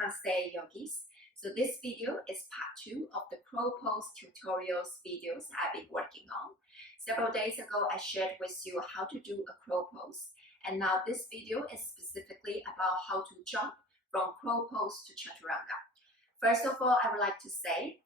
Namaste yogis. So this video is part 2 of the crow pose tutorials videos I've been working on. Several days ago I shared with you how to do a crow pose, and now this video is specifically about how to jump from crow pose to chaturanga. First of all, I would like to say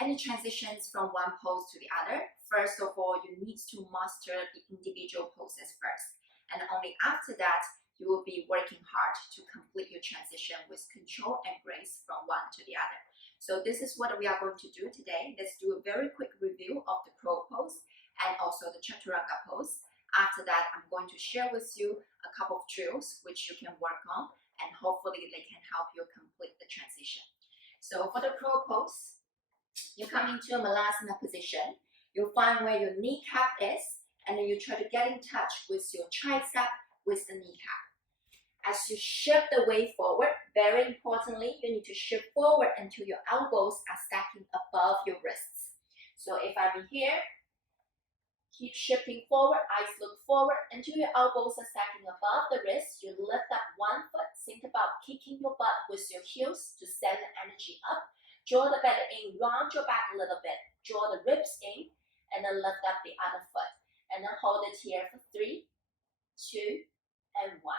any transitions from one pose to the other, first of all you need to master the individual poses first, and only after that you will be working hard to complete your transition with control and grace from one to the other. So this is what we are going to do today. Let's do a very quick review of the crow pose and also the chaturanga pose. After that, I'm going to share with you a couple of drills which you can work on, and hopefully they can help you complete the transition. So for the crow pose, you come into a malasana position. You find where your kneecap is, and then you try to get in touch with your tricep with the kneecap. As you shift the weight forward, very importantly, you need to shift forward until your elbows are stacking above your wrists. So if I'm here, keep shifting forward, eyes look forward until your elbows are stacking above the wrist. You lift up one foot, think about kicking your butt with your heels to send the energy up. Draw the belly in, round your back a little bit, draw the ribs in, and then lift up the other foot. And then hold it here for 3, 2, and 1.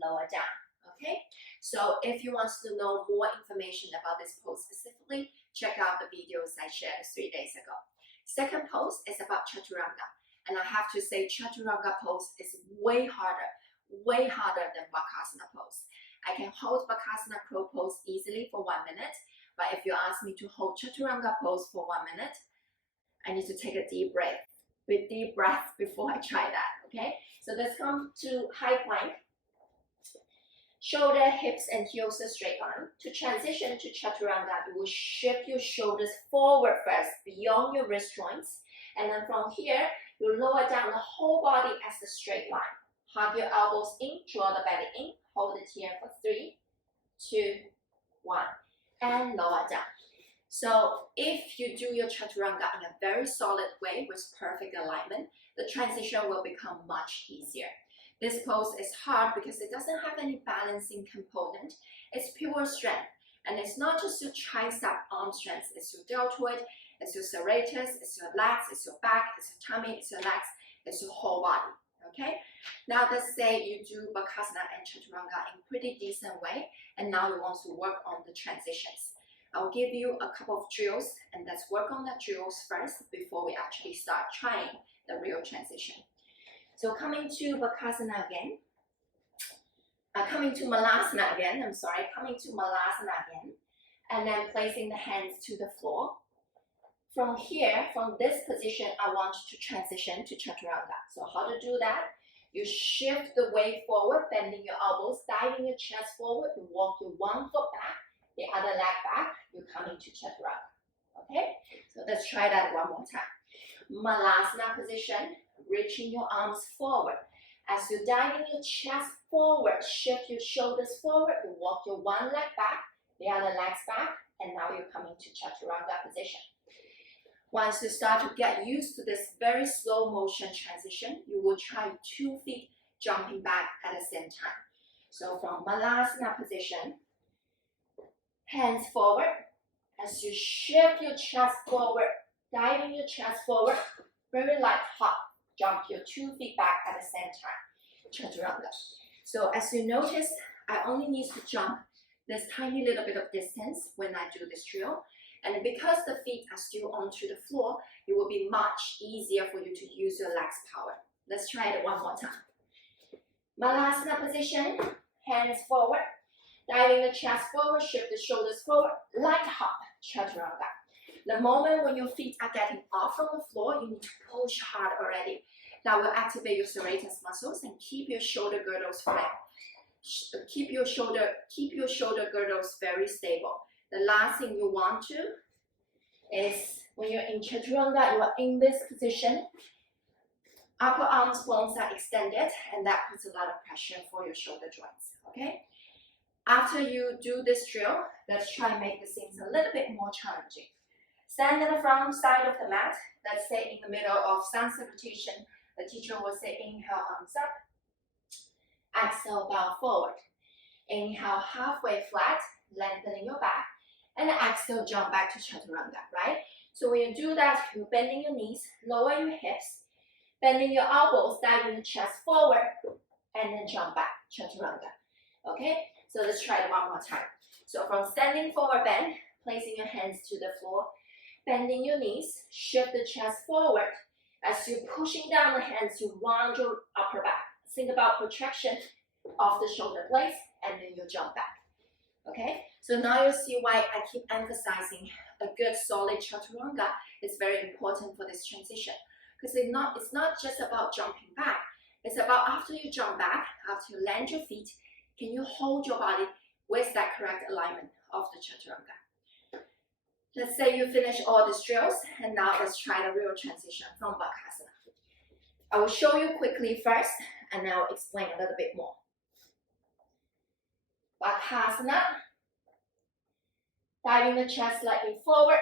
Lower down. Okay, so if you want to know more information about this pose specifically, check out the videos I shared 3 days ago. Second pose is about chaturanga, and I have to say chaturanga pose is way harder than bakasana pose. I can hold bakasana crow pose easily for 1 minute, but if you ask me to hold chaturanga pose for 1 minute, I need to take a deep breath before I try that. Okay, so let's come to high plank. Shoulder, hips, and heels a straight line. To transition to chaturanga, you will shift your shoulders forward first, beyond your wrist joints. And then from here, you lower down the whole body as a straight line. Hug your elbows in, draw the belly in, hold it here for 3, 2, 1, and lower down. So if you do your chaturanga in a very solid way with perfect alignment, the transition will become much easier. This pose is hard because it doesn't have any balancing component. It's pure strength. And it's not just your tricep arm strength, it's your deltoid, it's your serratus, it's your lats, it's your back, it's your tummy, it's your legs, it's your whole body. Okay? Now let's say you do bakasana and chaturanga in pretty decent way, and now you want to work on the transitions. I'll give you a couple of drills, and let's work on the drills first before we actually start trying the real transition. So coming to bakasana again, coming to malasana again, and then placing the hands to the floor. From here, from this position, I want you to transition to chaturanga. So how to do that? You shift the weight forward, bending your elbows, diving your chest forward, you walk your one foot back, the other leg back, you come into chaturanga. Okay? So let's try that one more time. Malasana position, reaching your arms forward. As you dive in your chest forward, shift your shoulders forward, you walk your one leg back, the other leg's back, and now you're coming to chaturanga position. Once you start to get used to this very slow motion transition, you will try 2 feet jumping back at the same time. So from malasana position, hands forward. As you shift your chest forward, diving your chest forward, very light hop. Jump your 2 feet back at the same time, chaturanga. So as you notice, I only need to jump this tiny little bit of distance when I do this drill. And because the feet are still onto the floor, it will be much easier for you to use your legs power. Let's try it one more time. Malasana position, hands forward, diving the chest forward, shift the shoulders forward, light hop, chaturanga. The moment when your feet are getting off from the floor, you need to push hard already. That will activate your serratus muscles and keep your shoulder girdles flat. Keep your shoulder girdles very stable. The last thing you want to is when you're in chaturanga, you are in this position. Upper arms bones are extended, and that puts a lot of pressure for your shoulder joints. Okay? After you do this drill, let's try and make the things a little bit more challenging. Stand at the front side of the mat. Let's say in the middle of sun salutation, the teacher will say inhale, arms up. Exhale, bow forward. Inhale halfway flat, lengthening your back, and exhale, jump back to chaturanga, right? So when you do that, you're bending your knees, lower your hips, bending your elbows, diving the chest forward, and then jump back, chaturanga. Okay, so let's try it one more time. So from standing forward bend, placing your hands to the floor, bending your knees, shift the chest forward. As you're pushing down the hands, you round your upper back. Think about protraction of the shoulder blades, and then you jump back. Okay, so now you see why I keep emphasizing a good solid chaturanga is very important for this transition. Because it's not just about jumping back. It's about after you jump back, after you land your feet, can you hold your body with that correct alignment of the chaturanga? Let's say you finish all these drills, and now let's try the real transition from Bakasana. I will show you quickly first, and then I'll explain a little bit more. Bakasana, diving the chest slightly forward,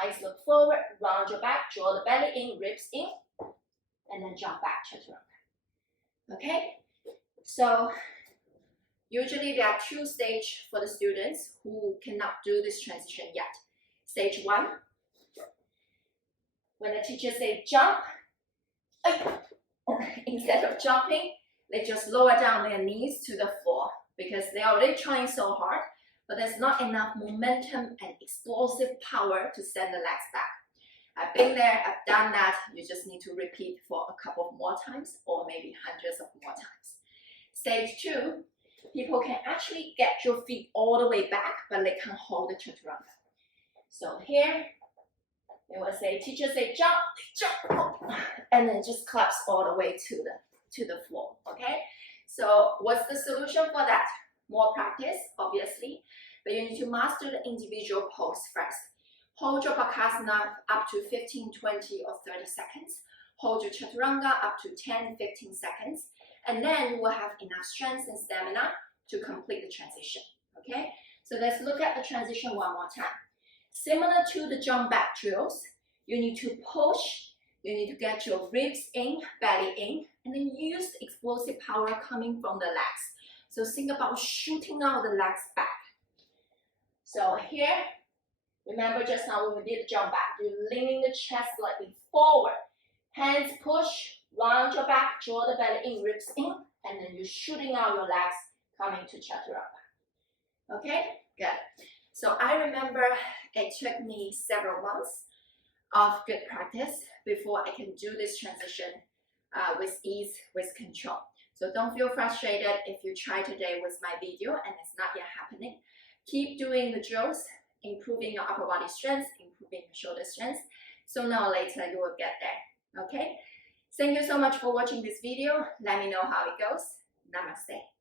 eyes look forward, round your back, draw the belly in, ribs in, and then jump back, chaturanga. Okay, so usually there are two stages for the students who cannot do this transition yet. Stage 1, when the teacher says jump, instead of jumping, they just lower down their knees to the floor because they're already trying so hard, but there's not enough momentum and explosive power to send the legs back. I've been there, I've done that. You just need to repeat for a couple more times or maybe hundreds of more times. Stage 2, people can actually get your feet all the way back, but they can't hold the chaturanga. So here, they will say, teacher say jump, jump, and then just collapse all the way to the floor, okay? So what's the solution for that? More practice, obviously, but you need to master the individual pose first. Hold your Bakasana up to 15, 20, or 30 seconds. Hold your chaturanga up to 10, 15 seconds, and then you will have enough strength and stamina to complete the transition, okay? So let's look at the transition one more time. Similar to the jump back drills, you need to push, you need to get your ribs in, belly in, and then use the explosive power coming from the legs. So think about shooting out the legs back. So here, remember just now when we did the jump back, you're leaning the chest slightly forward. Hands push, round your back, draw the belly in, ribs in, and then you're shooting out your legs coming to chaturanga. Okay, good. So I remember it took me several months of good practice before I can do this transition with ease, with control. So don't feel frustrated if you try today with my video and it's not yet happening. Keep doing the drills, improving your upper body strength, improving your shoulder strength. Sooner or later you will get there, okay? Thank you so much for watching this video. Let me know how it goes. Namaste.